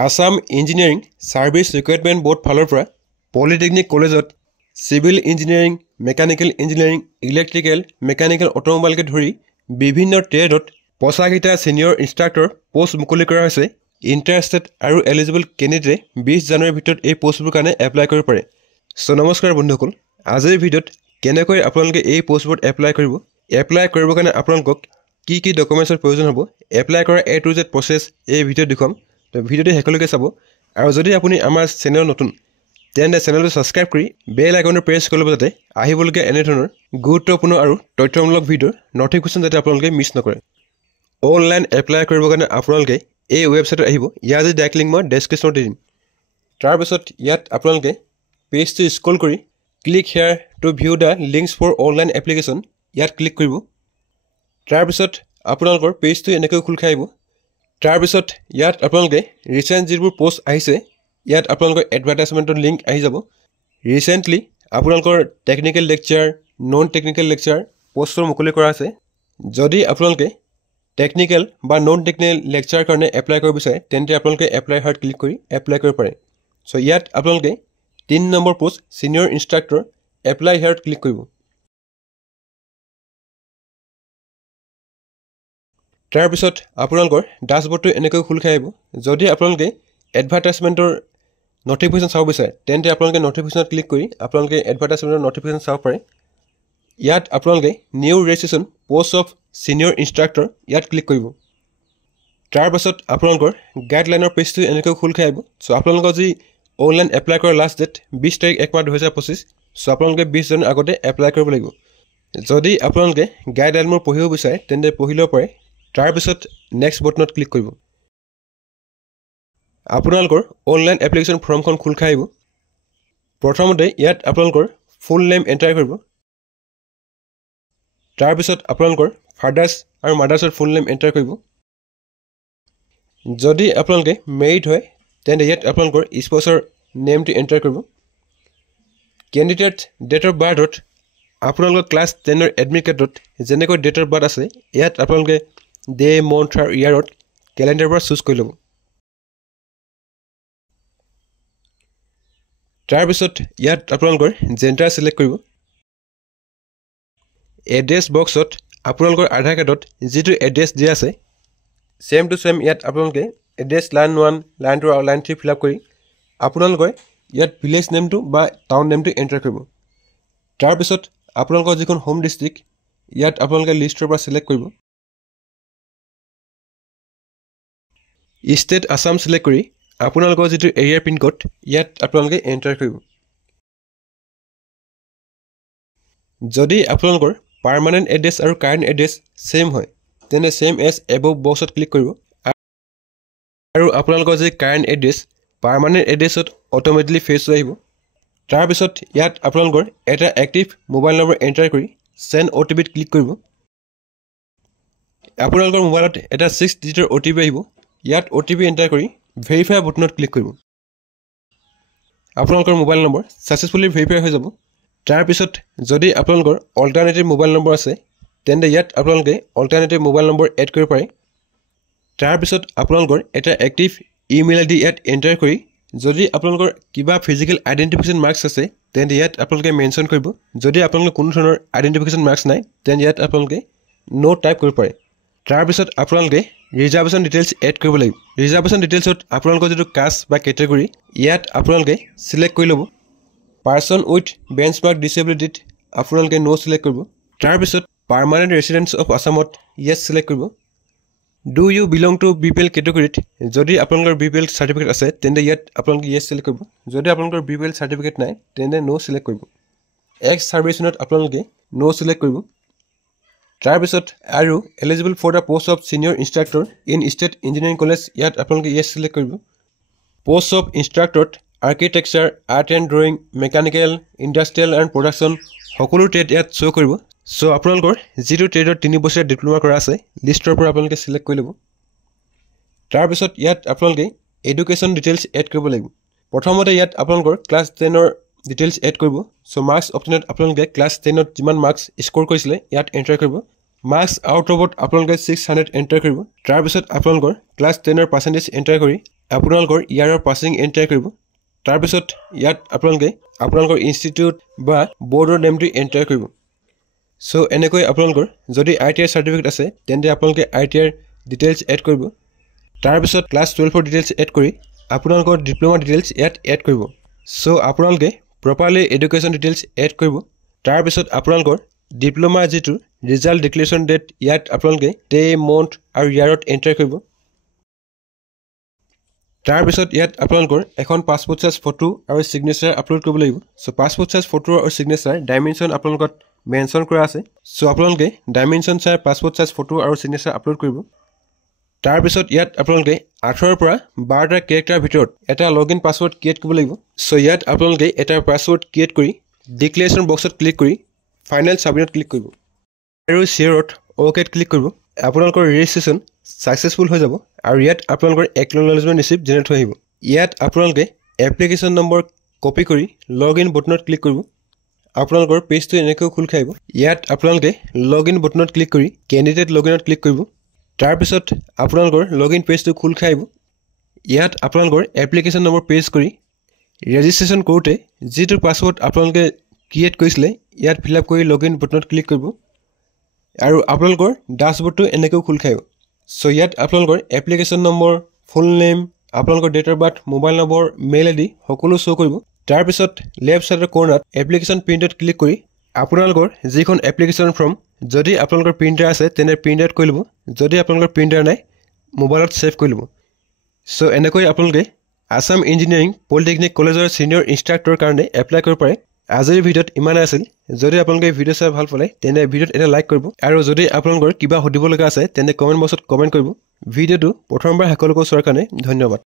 Assam engineering service recruitment board ফালৰ পৰা polytechnic কলেজত civil engineering mechanical engineering electrical mechanical অটোমোবাইলকে ধৰি বিভিন্ন ট্ৰেডত 85টা সিনিয়ৰ ইনষ্ট্ৰাক্টৰ পোষ্ট মুকলি কৰা হৈছে। ইণ্টাৰেষ্টেড আৰু এলিজিবল কেণ্ডিডেটে 20 জানুৱাৰীৰ ভিতৰত এই পোষ্টবোৰ কাৰণে এপ্লাই কৰিব পাৰে। সো নমস্কাৰ বন্ধুসকল, আজিৰ ভিডিঅ'ত কেনেকৈ আপোনালোকে এই পোষ্টবোৰত এপ্লাই কৰিব, এপ্লাই কৰিবৰ কাৰণে আপোনালোকক কি ডকুমেণ্টছৰ প্ৰয়োজন হ'ব, এপ্লাই কৰা A to Z প্ৰচেছ এই ভিডিঅ'ত দেখুৱাম। তো ভিডিঅ'টো শেষলৈকে চাব। আৰু যদি আপুনি আমাৰ চেনেল নতুন তেন্তে চেনেলটো ছাবস্ক্ৰাইব কৰি বেল আইকনটো প্ৰেছ কৰি ল'ব যাতে আহিবলগীয়া এনে ধৰণৰ গুৰুত্বপূৰ্ণ আৰু তথ্যমূলক ভিডিঅ'ৰ নটিফিকেশ্যন যাতে আপোনালোকে মিছ নকৰে। অনলাইন এপ্লাই কৰিবৰ কাৰণে আপোনালোকে এই ৱেবছাইটত আহিব। ইয়াৰ যি ডাইৰেক্ট লিংক মই ডেছক্ৰিপশ্যনত দি দিম। তাৰপিছত ইয়াত আপোনালোকে পেজটো স্ক্ৰল কৰি click here to view the links for online application ইয়াত ক্লিক কৰিব। তাৰপিছত আপোনালোকৰ পেজটো এনেকৈ খোল খাই আহিব। তাৰপিছত ইয়াত আপোনালোকে ৰিচেণ্ট যিবোৰ পোষ্ট আহিছে ইয়াত আপোনালোকৰ এডভাৰটাইজমেণ্টৰ লিংক আহি যাব। ৰিচেণ্টলি আপোনালোকৰ technical lecture, non technical lecture পোষ্টৰ মুকলি কৰা আছে। যদি আপোনালোকে টেকনিকেল বা নন টেকনিকেল লেকচাৰৰ কাৰণে এপ্লাই কৰিব বিচাৰে তেন্তে আপোনালোকে এপ্লাই হাৰ্ট ক্লিক কৰি এপ্লাই কৰিব পাৰে। চ' ইয়াত আপোনালোকে 3 number post senior instructor apply heart click কৰিব। তাৰপিছত আপোনালোকৰ ডাছবৰ্ডটো এনেকৈ খোল খাই আহিব। যদি আপোনালোকে এডভাৰটাইজমেণ্টৰ নটিফিকেশ্যন চাব বিচাৰে তেন্তে আপোনালোকে নটিফিকেশ্যনত ক্লিক কৰি আপোনালোকে এডভাৰটাইজমেণ্টৰ নটিফিকেশ্যন চাব পাৰে। ইয়াত আপোনালোকে new registration post of senior instructor ইয়াত ক্লিক কৰিব। তাৰপাছত আপোনালোকৰ গাইডলাইনৰ পেজটো এনেকৈ খোল খাই আহিব। চ' আপোনালোকৰ যি অনলাইন এপ্লাই কৰাৰ লাষ্ট ডেট 20 তাৰিখ 1 মাহ 2025। চ' আপোনালোকে 20 জানুৱাৰীৰ আগতে এপ্লাই কৰিব লাগিব। যদি আপোনালোকে গাইডলাইনবোৰ পঢ়িব বিচাৰে তেন্তে পঢ়ি ল'ব পাৰে। তাৰপিছত নেক্সট বটনত ক্লিক কৰিব। আপোনালোকৰ অনলাইন এপ্লিকেশ্যন ফৰ্মখন খোল খাই আহিব। প্ৰথমতে ইয়াত আপোনালোকৰ ফুল নেম এণ্টাৰ কৰিব। তাৰপিছত আপোনালোকৰ ফাদাৰ্ছ আৰু মাদাৰ্ছৰ ফুল নেম এণ্টাৰ কৰিব। যদি আপোনালোকে মেৰিড হয় তেন্তে ইয়াত আপোনালোকৰ স্পাউচৰ নেমটো এণ্টাৰ কৰিব। কেণ্ডিডেট ডেট অফ বাৰ্থত আপোনালোকৰ ক্লাছ 10ৰ এডমিট কাৰ্ডত যেনেকৈ ডেট অফ বাৰ্থ আছে ইয়াত আপোনালোকে ডে মন্থ আৰু ইয়াৰত কেলেণ্ডাৰৰ পৰা চুজ কৰি ল'ব। তাৰপিছত ইয়াত আপোনালোকৰ জেণ্ডাৰ ছিলেক্ট কৰিব। এড্ৰেছ বক্সত আপোনালোকৰ আধাৰ কাৰ্ডত যিটো এড্ৰেছ দিয়া আছে ছেম টু ছেম ইয়াত আপোনালোকে এড্ৰেছ লাইন 1, লাইন 2 আৰু লাইন 3 ফিল আপ কৰি আপোনালোকে ইয়াত ভিলেজ নেমটো বা টাউন নেমটো এণ্টাৰ কৰিব। তাৰপিছত আপোনালোকৰ যিখন হোম ডিষ্ট্ৰিক্ট ইয়াত আপোনালোকে লিষ্টৰ পৰা ছিলেক্ট কৰিব। ষ্টেট আছাম ছিলেক্ট কৰি আপোনালোকৰ যিটো এৰিয়াৰ পিনক'ড ইয়াত আপোনালোকে এণ্টাৰ কৰিব। যদি আপোনালোকৰ পাৰ্মানেণ্ট এড্ৰেছ আৰু কাৰেণ্ট এড্ৰেছ ছেম হয় তেন্তে ছেম এজ এবভ বক্সত ক্লিক কৰিব। আৰু আপোনালোকৰ যি কাৰেণ্ট এড্ৰেছ পাৰ্মানেণ্ট এড্ৰেছত অট'মেটিকলি ফেচ হৈ আহিব। তাৰপিছত ইয়াত আপোনালোকৰ এটা এক্টিভ মোবাইল নম্বৰ এণ্টাৰ কৰি চেণ্ড OTPত ক্লিক কৰিব। আপোনালোকৰ মোবাইলত এটা 6 ডিজিটৰ OTP আহিব। ইয়াত OTP এণ্টাৰ কৰি ভেৰিফাই বটনত ক্লিক কৰিব। আপোনালোকৰ মোবাইল নম্বৰ ছাকচেছফুলি ভেৰিফাই হৈ যাব। তাৰপিছত যদি আপোনালোকৰ অল্টাৰনেটিভ মোবাইল নম্বৰ আছে তেন্তে ইয়াত আপোনালোকে অল্টাৰনেটিভ মোবাইল নম্বৰ এড কৰিব পাৰে। তাৰপিছত আপোনালোকৰ এটা এক্টিভ ইমেইল ID ইয়াত এণ্টাৰ কৰি যদি আপোনালোকৰ কিবা ফিজিকেল আইডেণ্টিফিকেশ্যন মাৰ্কছ আছে তেন্তে ইয়াত আপোনালোকে মেনশ্যন কৰিব। যদি আপোনালোকৰ কোনো ধৰণৰ আইডেণ্টিফিকেশ্যন মাৰ্কছ নাই তেন্তে ইয়াত আপোনালোকে ন' টাইপ কৰিব পাৰে। তাৰপিছত আপোনালোকে ৰিজাৰ্ভেশ্যন ডিটেইলছ এড কৰিব লাগিব। ৰিজাৰ্ভেশ্যন ডিটেইলছত আপোনালোকৰ যিটো কাষ্ট বা কেটেগৰী ইয়াত আপোনালোকে ছিলেক্ট কৰি ল'ব। পাৰ্চন উইথ বেঞ্চমাৰ্ক ডিচেবিলিটিত আপোনালোকে ন' ছিলেক্ট কৰিব। তাৰপিছত পাৰ্মানেণ্ট ৰেচিডেন্স অফ আছামত য়েছ ছিলেক্ট কৰিব। Do you belong to BPL কেটেগৰীত যদি আপোনালোকৰ BPL চাৰ্টিফিকেট আছে তেন্তে ইয়াত আপোনালোকে য়েছ ছিলেক্ট কৰিব। যদি আপোনালোকৰ BPL চাৰ্টিফিকেট নাই তেন্তে ন' ছিলেক্ট কৰিব। এক্স ছাৰ্ভিচমেনত আপোনালোকে ন' ছিলেক্ট কৰিব। তাৰপিছত আৰু eligible for the post of senior instructor in state engineering college ইয়াত আপোনালোকে য়েছ ছিলেক্ট কৰিব। পোষ্ট অফ ইনষ্ট্ৰাক্টৰত architecture, art and drawing, mechanical, industrial and production সকলো ট্ৰেড ইয়াত শ্ব' কৰিব। চ' আপোনালোকৰ যিটো ট্ৰেডত 3 বছৰীয়া ডিপ্ল'মা কৰা আছে লিষ্টৰ পৰা আপোনালোকে ছিলেক্ট কৰি ল'ব। তাৰপিছত ইয়াত আপোনালোকে এডুকেশ্যন ডিটেইলছ এড কৰিব লাগিব। প্ৰথমতে ইয়াত আপোনালোকৰ ক্লাছ 10ৰ ডিটেইলছ এড কৰিব। চ' মাৰ্কছ অপশ্যনত আপোনালোকে ক্লাছ 10ত যিমান মাৰ্কছ স্ক'ৰ কৰিছিলে ইয়াত এণ্টাৰ কৰিব। মাৰ্কছ আউট অফত আপোনালোকে 600 এণ্টাৰ কৰিব তাৰপিছত আপোনালোকৰ ক্লাছ 10ৰ পাৰ্চেণ্টেজ এণ্টাৰ কৰি আপোনালোকৰ ইয়াৰৰ পাছিং এণ্টাৰ কৰিব তাৰপিছত ইয়াত আপোনালোকৰ ইনষ্টিটিউট বা বৰ্ডৰ নেমটো এণ্টাৰ কৰিব সো এনেকৈ আপোনালোকৰ যদি ITI সাৰ্টিফিকেট আছে তেন্তে আপোনালোকে ITI ডিটেইলছ এড কৰিব তাৰপিছত ক্লাছ 12ৰ ডিটেইলছ এড কৰি আপোনালোকৰ ডিপ্লোমা ডিটেইলছ ইয়াত এড কৰিব সো আপোনালোকে প্ৰপাৰলি এডুকেশ্যন ডিটেইলছ এড কৰিব তাৰপিছত আপোনালোকৰ ডিপ্লোমা যেটো ৰিজাল্ট ডিক্লেৰেশ্যন ডেট ইয়াত আপোনালোকে ডে মন্থ আৰু ইয়াৰত এণ্টাৰ কৰিব তাৰপিছত ইয়াত আপোনালোকৰ এখন পাছপোৰ্ট সাইজ ফটো আৰু সিগনেচাৰ আপলোড কৰিব লাগিব সো পাছপোৰ্ট সাইজ ফটো আৰু সিগনেচাৰ ডাইমেনশন আপোনালোকৰ মেনশন কৰা আছে সো আপোনালোকে ডাইমেনশন চাই পাছপোৰ্ট সাইজ ফটো আৰু সিগনেচাৰ আপলোড কৰিব তাৰপিছত ইয়াত আপোনালোকে 18 পৰা 12টা ক্যাৰেক্টাৰ ভিতৰত এটা লগইন পাছৱৰ্ড ক্ৰিয়েট কৰিব লাগিব সো ইয়াত আপোনালোকে এটা পাছৱৰ্ড ক্ৰিয়েট কৰি ডিক্লেৰেশ্যন বক্সত ক্লিক কৰি ফাইনেল সাবমিটত ক্লিক কৰিব আৰু শ্বেয়াৰত ওকেত ক্লিক কৰিব আপোনালোকৰ ৰেজিষ্ট্ৰেচন সাকসেসফুল হৈ যাব আৰু ইয়াত আপোনালোকৰ একনলেজমেন্ট ৰিসিপ্ট জেনেৰেট হৈ আহিব ইয়াত আপোনালোকে এপ্লিকেশ্যন নম্বৰ কপি কৰি লগইন বটনত ক্লিক কৰিব আপোনালোকৰ পেজটো এনেকৈ খুল খাইব ইয়াত আপোনালোকে লগইন বটনত ক্লিক কৰি ক্যান্ডিডেট লগইনত ক্লিক কৰিব তাৰপিছত আপোনালোকৰ লগইন পেজটো খুল খাইব ইয়াত আপোনালোকৰ এপ্লিকেশ্যন নম্বৰ পেজ কৰি ৰেজিষ্ট্ৰেচন কৰোতে যেটো পাছৱৰ্ড আপোনালোকে ক্ৰিয়েট কৰিছিলে ইয়াত ফিল আপ কৰি লগইন বটনত ক্লিক কৰিব আৰু আপোনালোকৰ ড্যাশবৰ্ডটো এনেকৈ খুল খাইব সো ইয়াত আপোনালোকৰ এপ্লিকেশ্যন নম্বৰ ফুল নেম আপোনালোকৰ date of birth mobile number mail ID সকলো শো কৰিব তাৰপিছত লেফট সাইডৰ কৰ্নাৰত এপ্লিকেশ্যন প্ৰিন্টত ক্লিক কৰি আপোনালোকৰ যিখন এপ্লিকেশ্যন ফৰ্ম যদি আপোনালোকৰ প্ৰিন্টাৰ আছে তেনে প্ৰিন্ট আউট কৰি লব যদি আপোনালোকৰ প্ৰিন্টাৰ নাই মোবাইলত সেভ কৰি লব সো এনেকৈ আপোনালোকে আসাম ইঞ্জিনিয়াৰিং পলিটেকনিক কলেজৰ সিনিয়ৰ ইনষ্ট্ৰাক্টৰৰ কাৰণে এপ্লাই কৰিব পাৰে আজিৰ ভিডিঅ'ত ইমান আছিল যদি আপোনালোকে ভিডিঅ' চাই ভাল পালে তেনে ভিডিঅ'ত এটা লাইক কৰিব আৰু যদি আপোনালোকৰ কিবা সুধিব লগা আছে তেনে কমেন্ট বক্সত কমেন্ট কৰিব ভিডিঅ'টো প্ৰথমবাৰ সকলোকে চোৱাৰ কাৰণে ধন্যবাদ